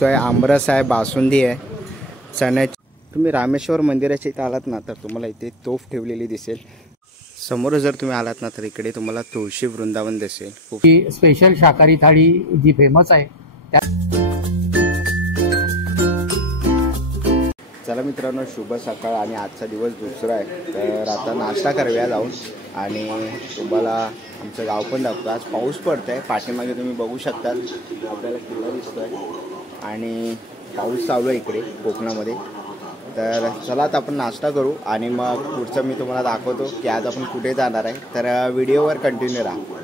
बघतोय आमरस आहे, बासुंदी आहे, चण्याची। तुम्ही रामेश्वर मंदिराच्या इथे आलात ना तर तुम्हाला इथे तोफ ठेवलेली दिसेल। समोर जर तुम्ही आलात ना तर इकडे तुम्हाला तुळशी वृंदावन दिसेल। खूप स्पेशल शाकाहारी थाळी जी फेमस आहे। चला मित्रांनो, शुभ सकाळ आणि आजचा दिवस दुसरा आहे। तर आता नाश्ता करूया जाऊन आणि तुम्हाला आमचं गाव पण दाखवतो। आज पाऊस पडतोय, पाठीमागे तुम्ही बघू शकता आपल्याला किल्ला दिसतोय आणि पाऊस चालू आहे इकडे कोकणामध्ये। तर चला आता आपण नाश्ता करू आणि मग पुढचं मी तुम्हाला दाखवतो की आज आपण कुठे जाणार आहे। तर व्हिडिओवर कंटिन्यू राहा।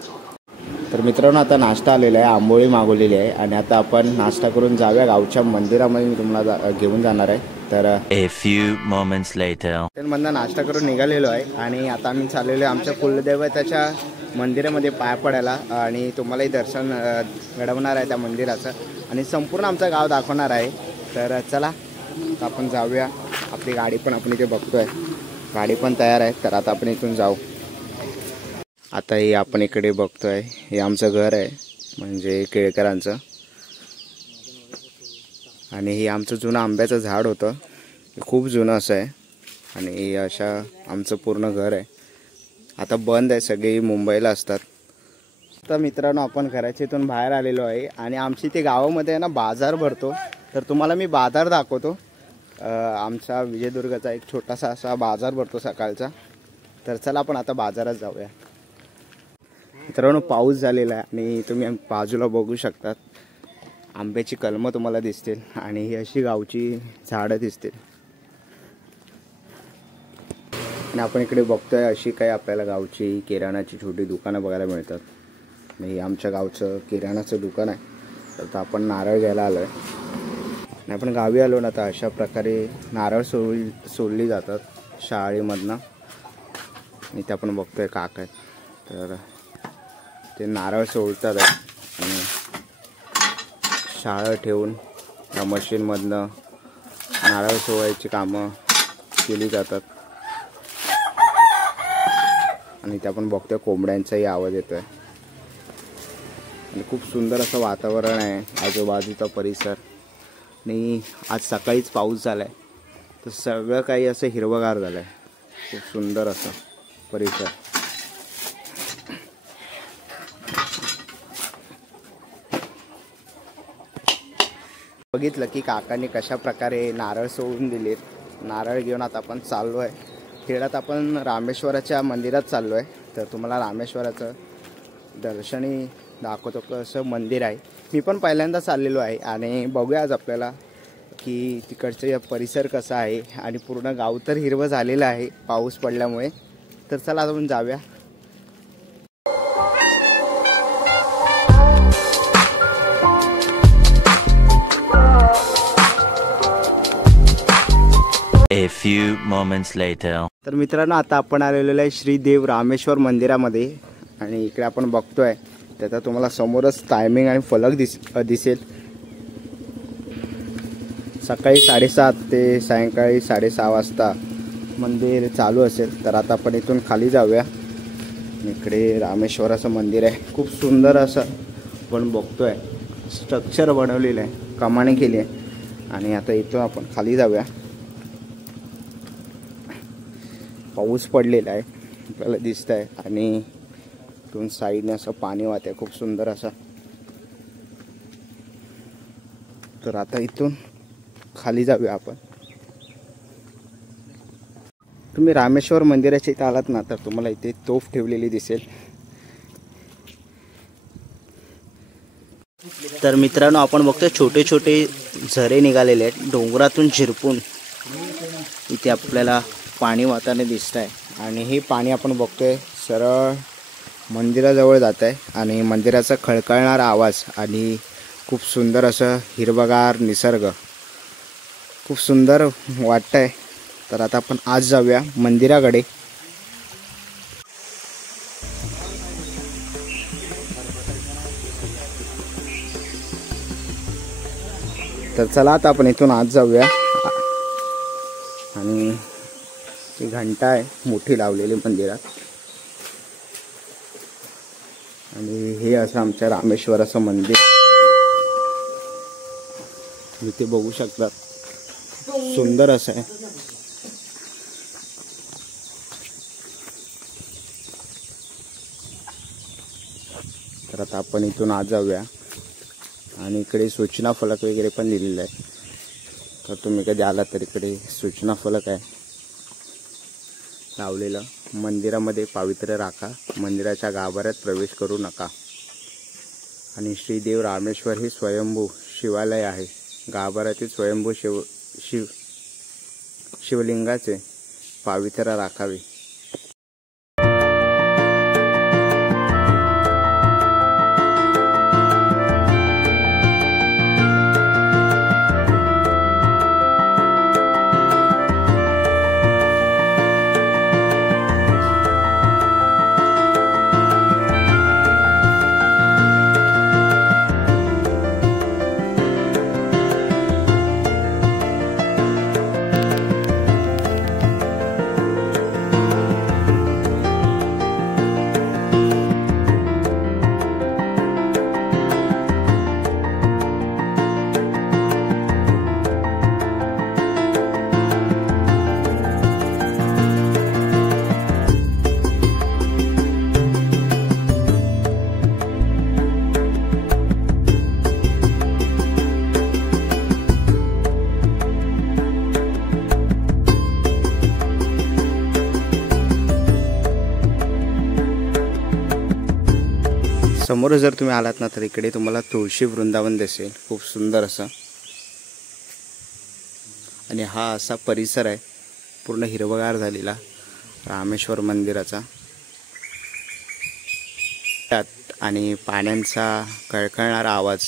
तर मित्रांनो, आता नाश्ता आलेला आहे, आंबोळी मागवलेली आहे आणि आता आपण नाश्ता करून जाऊया गावच्या मंदिरामध्ये। मी तुम्हाला घेऊन जाणार आहे। तर A few moments later हॉटेलमधनं नाश्ता करून निघालेलो आहे आणि आता आम्ही चाललेलो आहे आमच्या कुलदेवताच्या मंदिरामध्ये पाया पडायला आणि तुम्हालाही दर्शन घडवणार आहे त्या मंदिराचं आणि संपूर्ण आमचं गाव दाखवणार आहे। तर चला आता आपण जाऊया। आपली गाडी पण आपण इथे बघतोय, गाडी पण तयार आहे। तर आता आपण इथून जाऊ। आता हे आपण इकडे बघतोय, हे आमचं घर आहे म्हणजे केळकरांचं आणि हे आमचं जुनं आंब्याचं झाड होतं, खूप जुनं असं आहे आणि अशा आमचं पूर्ण घर आहे। आता बंद आहे, सगळे मुंबईला असतात। तर मित्रांनो, आपण घराच्या इथून बाहेर आलेलो आहे आणि आमची इथे गावामध्ये आहे ना बाजार भरतो। तर तुम्हाला मी बाजार दाखवतो। आमचा विजयदुर्गचा एक छोटासा असा बाजार भरतो सकाळचा। तर चला आपण आता बाजारात जाऊया। मित्रांनो, पाऊस झालेला आहे आणि तुम्ही बाजूला बघू शकतात आंब्याची कलमं तुम्हाला दिसतील आणि ही अशी गावची झाडं दिसतील आणि आपण इकडे बघतोय अशी काही आपल्याला गावची किराणाची छोटी दुकानं बघायला मिळतात। हे आमच्या गावचं किराणाचं दुकान आहे। तर आपण नारळ घ्यायला आलो आहे आणि आपण गावी आलो ना तर अशा प्रकारे नारळ सोडली जातात शाळेमधनं आणि ते आपण बघतोय काका आहेत। तर ते नारळ सोडतात आणि शाळा ठेवून या मशीनमधनं नारळ सोडायची कामं केली जातात आणि ते आपण बघतोय कोंबड्यांचाही आवाज येतोय आणि खूप सुंदर असं वातावरण आहे आजूबाजूचा परिसर आणि आज सकाळीच पाऊस झालाय तर सगळं काही असं हिरवगार झालंय। खूप सुंदर असं परिसर। बघितलं की काकांनी कशा प्रकारे नारळ सोडून दिलेत। नारळ घेऊन आता आपण चाललो आहे खेड्यात, आपण रामेश्वराच्या मंदिरात चाललो आहे। तर तुम्हाला रामेश्वराचं दर्शनी दाखवतो कसं मंदिर आहे। मी पण पहिल्यांदा चाललेलो आहे आणि बघूया आज आपल्याला की तिकडचं परिसर कसा आहे आणि पूर्ण गाव तर हिरवं झालेलं आहे पाऊस पडल्यामुळे। तर चला आपण जाऊया। A few moments later तर मित्रांनो, आता आपण आलेलो आहे श्री देव रामेश्वर मंदिरामध्ये आणि इकडे आपण बघतोय त्याचा तुम्हाला समोरच टायमिंग आणि फलक दिसेल। सकाळी 7:30 ते सायंकाळी 6:30 वाजता मंदिर चालू असेल। तर आता आपण इथून खाली जाऊया। इकडे रामेश्वराचं मंदिर आहे, खूप सुंदर असं आपण बघतोय स्ट्रक्चर बनवलेलं आहे, कमानी केली आहे आणि आता इथून आपण खाली जाऊया। पाऊस पडलेला आहे आपल्याला दिसत आहे आणि दोन साईडने असं पाणी वाहत आहे खूप सुंदर असं। तर आता इथून खाली जाऊया आपण। तुम्ही रामेश्वर मंदिराच्या इथे आलात ना तर तुम्हाला इथे तोफ ठेवलेली दिसेल। तर मित्रांनो, आपण बघतोय छोटे छोटे झरे निघालेले आहेत डोंगरातून झिरपून इथे आपल्याला पाणी वाहताना दिसत आहे आणि हे पाणी आपण बघतोय सरळ मंदिराजवळ जात आहे आणि मंदिराचा खळखळणारा आवाज आणि खूप सुंदर असं हिरवगार निसर्ग, खूप सुंदर वाटतंय। तर आता आपण आज जाऊया मंदिराकडे। तर चला आता आपण इथून आज जाऊया आणि ती घंटा आहे मोठी लावलेली मंदिरात आणि हे असं आमच्या रामेश्वराचं मंदिर। इथे बघू शकतात सुंदर असं आहे. तर आता आपण इथून आज जाऊया आणि इकडे सूचना फलक वगैरे पण दिलेला आहे. तर तुम्ही कधी आला तर इकडे सूचना फलक आहे लावलेलं. मंदिरामध्ये पावित्र्य राखा, मंदिराच्या गाभाऱ्यात प्रवेश करू नका. आणि श्रीदेव रामेश्वर हे स्वयंभू शिवालय आहे. गाभाऱ्यातील स्वयंभू शिवलिंगाचे पावित्र्य राखावे. समोर जर तुम्ही आलात ना तर इकडे तुम्हाला तुळशी वृंदावन दिसेल, खूप सुंदर असं. आणि हा असा परिसर आहे पूर्ण हिरवगार झालेला रामेश्वर मंदिराचा. त्यात आणि पाण्यांचा कळकळणारा आवाज.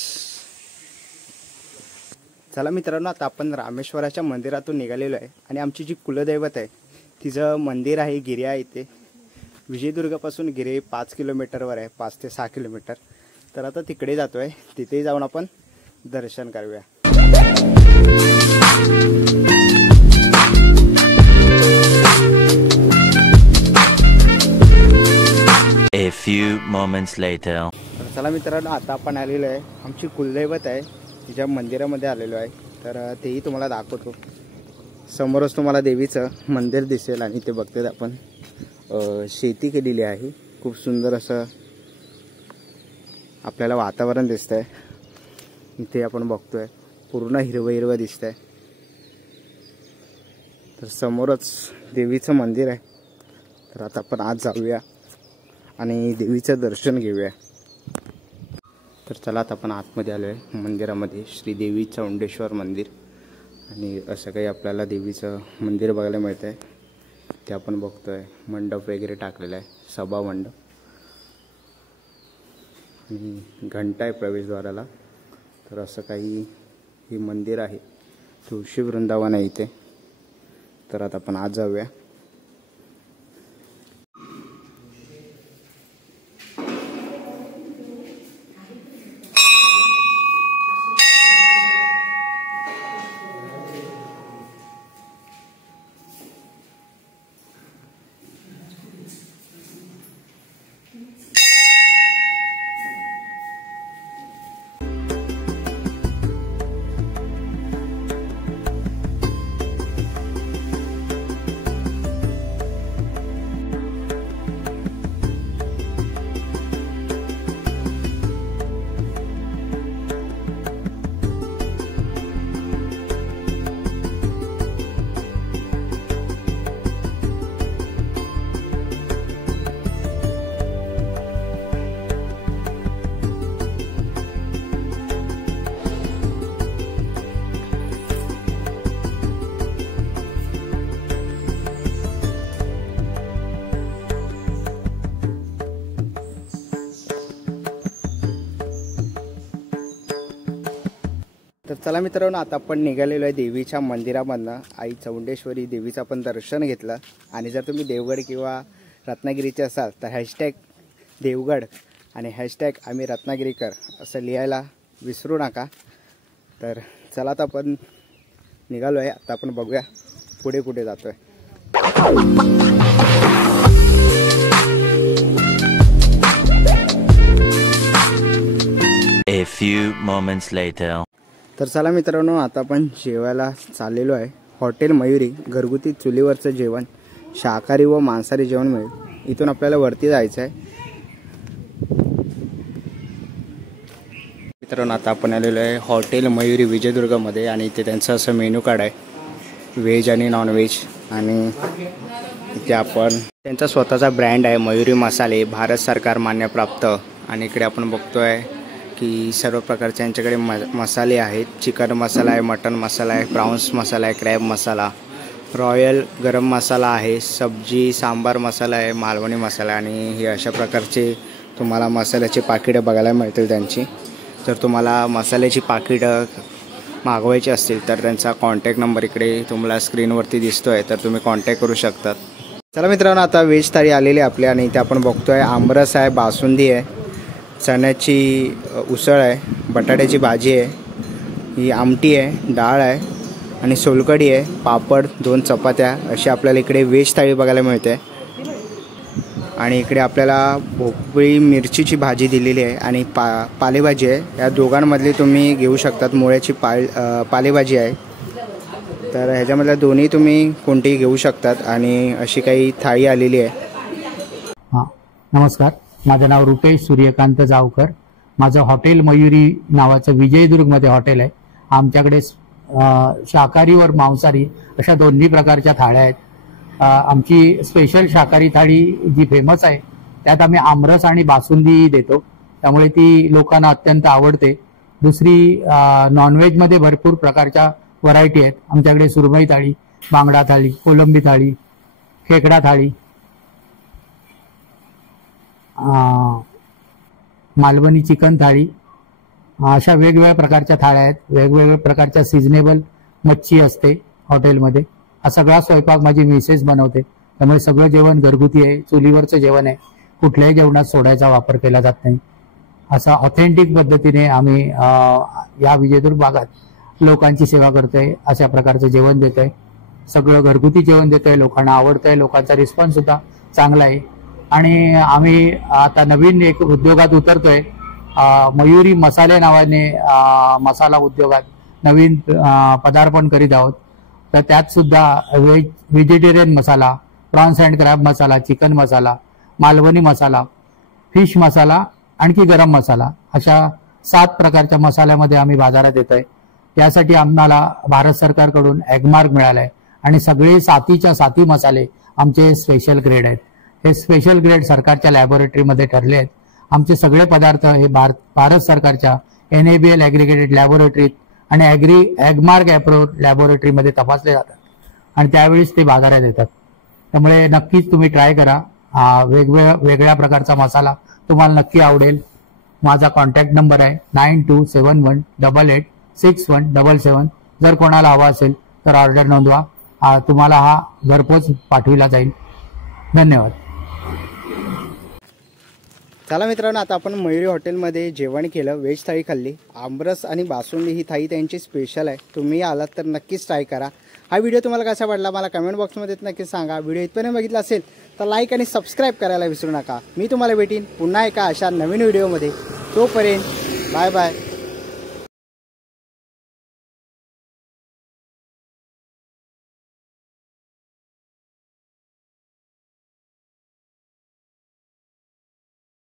चला मित्रांनो, आता आपण रामेश्वराच्या मंदिरातून निघालेलो आहे आणि आमची जी कुलदैवत आहे तिचं मंदिर आहे गिर्या इथे. विजयदुर्गापासून गिरे 5 किलोमीटरवर आहे, 5 ते 6 किलोमीटर. तर आता तिकडे जातोय, तिथे जाऊन आपण दर्शन करूया. A few moments later. तर चला मित्रांनो, आता आपण आलेलो आहे, आमची कुलदैवत आहे तिच्या मंदिरामध्ये आलेलो आहे. तर तेही तुम्हाला दाखवतो. समोरच तुम्हाला देवीचं मंदिर दिसेल आणि ते बघते आपण शेती केलेली आहे. खूप सुंदर असं आपल्याला वातावरण दिसतंय. इथे आपण बघतोय पूर्ण हिरवं हिरवं दिसतंय. तर समोरच देवीचं मंदिर आहे. तर आता आपण आज जाऊया आणि देवीचं दर्शन घेऊया. तर चला, आता आपण आतमध्ये आलो आहे मंदिरामध्ये. श्रीदेवी चौंडेश्वर मंदिर. आणि असं काही आपल्याला देवीचं मंदिर बघायला मिळतं आहे. ते आपण बघतोय. मंडप वगैरे टाकलेला आहे, सभा मंडप. आणि घंटा आहे प्रवेशद्वाराला. तर असं काही हे मंदिर आहे. तुळशी वृंदावन आहे इथे. तर आता आपण आज जाऊया. तर चला मित्रांनो, आता आपण निघालेलो आहे देवीच्या मंदिरामधनं. आई चौंडेश्वरी देवीचं आपण दर्शन घेतलं. आणि जर तुम्ही देवगड किंवा रत्नागिरीचे असाल तर हॅशटॅग देवगड आणि हॅशटॅग आम्ही रत्नागिरीकर असं लिहायला विसरू नका. तर चला, आता आपण निघालो आहे. आता आपण बघूया पुढे कुठे जातोय. A few moments later. तर चला मित्रांनो, आता आपण जेवायला चाललेलो आहे. हॉटेल मयुरी, घरगुती चुलीवरचं जेवण, शाकाहारी व मांसाहारी जेवण मिळेल. इथून आपल्याला वरती जायचं आहे. मित्रांनो, आता आपण आलेलो आहे हॉटेल मयुरी विजयदुर्गमध्ये आणि इथे त्यांचं असं मेनू कार्ड आहे, व्हेज आणि नॉनव्हेज. आणि इथे आपण त्यांचा स्वतःचा ब्रँड आहे मयुरी मसाले, भारत सरकार मान्यप्राप्त. आणि इकडे आपण बघतोय की सर्व प्रकारचे यांच्याकडे मसाले आहेत. चिकन मसाला आहे, मटन मसाला आहे, प्रॉन्स मसाला आहे, क्रॅब मसाला, रॉयल गरम मसाला आहे, सब्जी सांबार मसाला आहे, मालवणी मसाला. आणि हे अशा प्रकारचे तुम्हाला मसाल्याचे पाकिटं बघायला मिळतील त्यांची. जर तुम्हाला मसाल्याची पाकिटं मागवायची असतील तर त्यांचा कॉन्टॅक्ट नंबर इकडे तुम्हाला स्क्रीनवरती दिसतो आहे, तर तुम्ही कॉन्टॅक्ट करू शकतात. चला मित्रांनो, आता व्हेज थाळी आलेली आहे आपल्या. आणि इथे आपण बघतोय आमरस आहे, बासुंदी आहे, चण्याची उसळ आहे, बटाट्याची भाजी आहे, ही आमटी आहे, डाळ आहे आणि सोलकढी आहे, पापड, 2 चपात्या अशी आपल्याला इकडे व्हेज थाळी बघायला मिळते. आणि इकडे आपल्याला भोपळी मिरचीची भाजी दिलेली आहे आणि पालेभाजी आहे. या दोघांमधली तुम्ही घेऊ शकतात. मुळ्याची पालेभाजी आहे, तर ह्याच्यामधल्या दोन्ही तुम्ही कोणतीही घेऊ शकतात. आणि अशी काही थाळी आलेली आहे. हां, नमस्कार. माझं नाव रुपेश सूर्यकांत जावकर. माझं हॉटेल मयुरी नावाचं विजयदुर्गमध्ये हॉटेल आहे. आमच्याकडे शाकाहारी व मांसाहारी अशा दोन्ही प्रकारच्या थाळ्या आहेत. आमची स्पेशल शाकाहारी थाळी जी फेमस आहे त्यात आम्ही आमरस आणि बासुंदी देतो, त्यामुळे ती लोकांना अत्यंत आवडते. दुसरी नॉनव्हेजमध्ये भरपूर प्रकारच्या व्हरायटी आहेत. आमच्याकडे सुरमई थाळी, बांगडा थाळी, कोलंबी थाळी, खेकडा थाळी, मालवणी चिकन थाळी अशा वेगवेगळ्या प्रकारच्या थाळ्या आहेत. वेगवेगळ्या प्रकारच्या सिजनेबल मच्छी असते हॉटेलमध्ये. हा सगळा स्वयंपाक माझी मिसेस बनवते, त्यामुळे सगळं जेवण घरगुती आहे, चुलीवरचं जेवण आहे. कुठल्याही जेवणात सोड्याचा वापर केला जात नाही. असा ऑथेंटिक पद्धतीने आम्ही या विजयदुर्ग भागात लोकांची सेवा करतोय. अशा प्रकारचं जेवण देतोय, सगळं घरगुती जेवण देतोय. लोकांना आवडतंय, लोकांचा रिस्पॉन्स सुद्धा चांगला आहे. आणि आम्ही आता नवीन एक उद्योगात उतरतोय. मयुरी मसाले नावाने मसाला उद्योगात नवीन पदार्पण करीत आहोत. तर त्यात सुद्धा vegetarian masala, prawns and crab masala, chicken masala, Malvani masala, fish masala, आणखी गरम मसाला अशा 7 प्रकारच्या मसाल्यामध्ये आम्ही बाजारात येत आहे. त्यासाठी आम्हाला भारत सरकारकडून ॲग्मार्क मिळाला आहे. आणि सगळे 7च्या 7 मसाले आमचे स्पेशल ग्रेड आहेत. हे स्पेशल ग्रेड सरकारच्या लॅबोरेटरीमध्ये ठरले आहेत. आमचे सगळे पदार्थ हे भारत सरकारच्या NABL ॲग्रिगेटेड लॅबोरेटरीत आणि ॲग्मार्क अप्रूव्ड लॅबोरेटरीमध्ये तपासले जातात आणि त्यावेळेस ते बाजारात येतात. त्यामुळे नक्कीच तुम्ही ट्राय करा. वेगवेगळ्या प्रकारचा मसाला तुम्हाला नक्की आवडेल. माझा कॉन्टॅक्ट नंबर आहे 9271886177. जर कोणाला हवा असेल तर ऑर्डर नोंदवा. तुम्हाला हा घरपोच पाठविला जाईल. धन्यवाद. चला मित्रांनो, आता आपण मयुरी हॉटेलमध्ये जेवण केलं, व्हेज थाळी खाल्ली. आमरस आणि बासुंदी ही थाळी त्यांची स्पेशल आहे. तुम्ही आलात तर नक्कीच ट्राय करा. हा व्हिडिओ तुम्हाला कसा वाटला मला कमेंट बॉक्समध्ये नक्कीच सांगा. व्हिडिओ इथपर्यंत बघितला असेल तर लाईक आणि सबस्क्राईब करायला विसरू नका. मी तुम्हाला भेटीन पुन्हा एका अशा नवीन व्हिडिओमध्ये. तोपर्यंत बाय बाय.